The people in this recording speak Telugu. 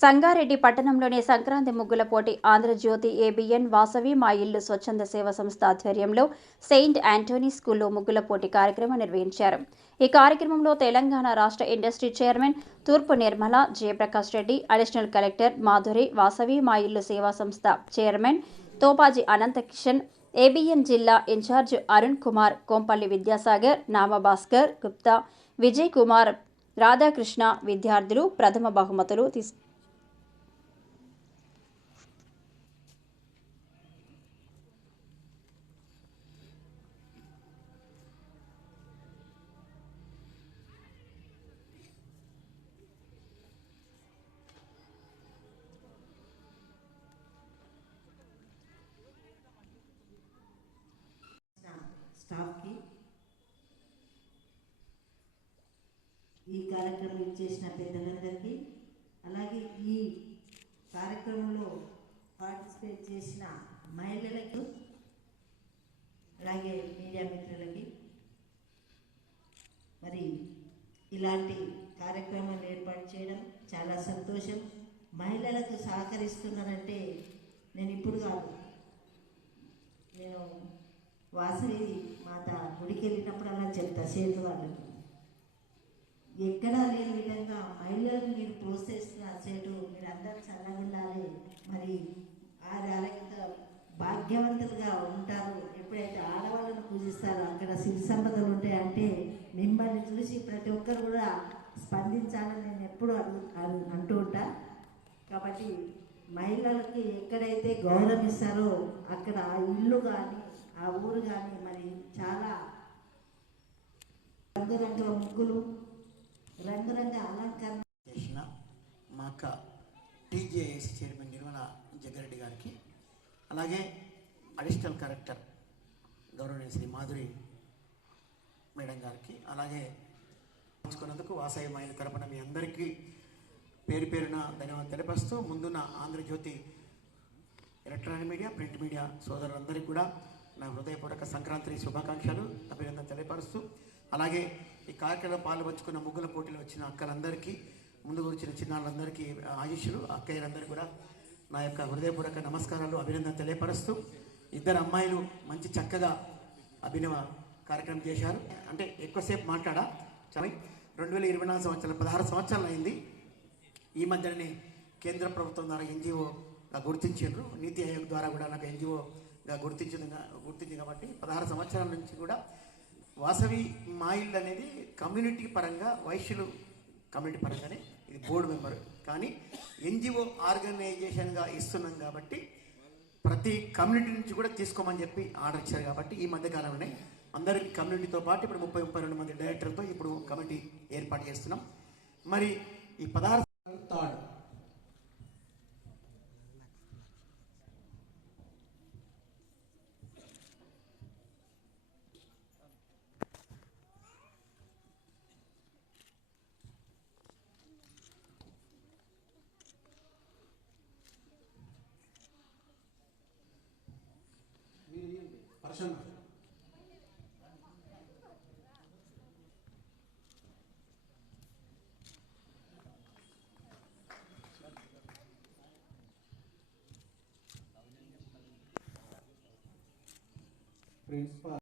సంగారెడ్డి పట్టణంలోని సంక్రాంతి ముగ్గుల పోటీ ఆంధ్రజ్యోతి ఏబిఎన్ వాసవి మా ఇల్లు స్వచ్ఛంద సేవ సంస్థ ఆధ్వర్యంలో సెయింట్ యాంటోనీ స్కూల్లో ముగ్గుల పోటీ కార్యక్రమం నిర్వహించారు. ఈ కార్యక్రమంలో తెలంగాణ రాష్ట్ర ఇండస్ట్రీ చైర్మన్ తూర్పు నిర్మల జయప్రకాష్ రెడ్డి అడిషనల్ కలెక్టర్ మాధురి వాసవి మా ఇల్లు సేవా సంస్థ చైర్మన్ తోపాజీ అనంతకిషన్ ఏబిఎన్ జిల్లా ఇన్ఛార్జ్ అరుణ్ కుమార్ కోంపల్లి విద్యాసాగర్ నామభాస్కర్ గుప్తా విజయ్ కుమార్ రాధాకృష్ణ విద్యార్థులు ప్రథమ బహుమతులు తీసు ఈ కార్యక్రమం ఇచ్చేసిన పెద్దలందరికీ అలాగే ఈ కార్యక్రమంలో పార్టిసిపేట్ చేసిన మహిళలకు అలాగే మీడియా మిత్రులకి మరి ఇలాంటి కార్యక్రమాలు ఏర్పాటు చేయడం చాలా సంతోషం. మహిళలకు సహకరిస్తున్నారంటే నేను ఇప్పుడు కాదు. నేను వాసవి మాత గుడికి వెళ్ళినప్పుడు అలా చెప్తా సేతు వాళ్ళకి ఎక్కడా లేని విధంగా మహిళలను మీరు ప్రోత్సహిస్తున్న అసేటు మీరు అందరూ చల్లగా ఉండాలి మరి ఆ భాగ్యవంతులుగా ఉంటారు. ఎప్పుడైతే ఆడవాళ్ళను పూజిస్తారో అక్కడ సిరి సంపదలు ఉంటాయంటే మిమ్మల్ని చూసి ప్రతి ఒక్కరు కూడా స్పందించాలని నేను ఎప్పుడు అడుగు అంటూ ఉంటా. కాబట్టి మహిళలకి ఎక్కడైతే గౌరవం ఇస్తారో అక్కడ ఆ ఇల్లు కానీ ఆ ఊరు కానీ మరి చాలా రంగురంగుల ముగ్గులు అలంకరణ చేసిన మా అక్క టీజేఎస్ చైర్మన్ నిర్మల జగ్గారెడ్డి గారికి అలాగే అడిషనల్ కరెక్టర్ గౌరవనీయ శ్రీ మాధురి మేడం గారికి అలాగే పంచుకున్నందుకు వాసాయమైన తరపున మీ అందరికీ పేరు పేరున ధన్యవాదాలు తెలిపేస్తూ ముందున్న Andhrajyothi electronic media print media సోదరులందరికీ కూడా నా హృదయపూర్వక సంక్రాంతి శుభాకాంక్షలు అభినందన తెలియపరుస్తూ అలాగే ఈ కార్యక్రమం పాల్పంచుకున్న ముగ్గుల పోటీలు వచ్చిన అక్కలందరికీ ముందుకు వచ్చిన చిన్నాళ్ళందరికీ ఆయుష్యులు అక్కయ్యలందరూ కూడా నా యొక్క హృదయపూర్వక నమస్కారాలు అభినందన తెలియపరుస్తూ ఇద్దరు అమ్మాయిలు మంచి చక్కగా అభినవ కార్యక్రమం చేశారు. అంటే ఎక్కువసేపు మాట్లాడా? చాలా రెండు వేల ఇరవై నాలుగు సంవత్సరాలు పదహారు సంవత్సరాలు అయింది. ఈ మధ్యనే కేంద్ర ప్రభుత్వం ద్వారా ఎన్జిఓగా గుర్తించారు. నీతి ఆయోగ్ ద్వారా కూడా నాకు ఎన్జిఓగా గుర్తించింది గుర్తించింది కాబట్టి పదహారు సంవత్సరాల నుంచి కూడా వాసవి మా ఇల్లు అనేది కమ్యూనిటీ పరంగా వైశ్యులు కమ్యూనిటీ పరంగానే ఇది బోర్డు మెంబర్. కానీ ఎన్జిఓ ఆర్గనైజేషన్గా ఇస్తున్నాం కాబట్టి ప్రతి కమ్యూనిటీ నుంచి కూడా తీసుకోమని చెప్పి ఆర్డర్ ఇచ్చారు కాబట్టి ఈ మధ్య కాలంలోనే అందరి కమ్యూనిటీతో పాటు ఇప్పుడు ముప్పై ముప్పై రెండు మంది డైరెక్టర్తో ఇప్పుడు కమిటీ ఏర్పాటు చేస్తున్నాం. మరి ఈ పదహారు థర్డ్ పర్సన్ ప్రిన్సిపాల్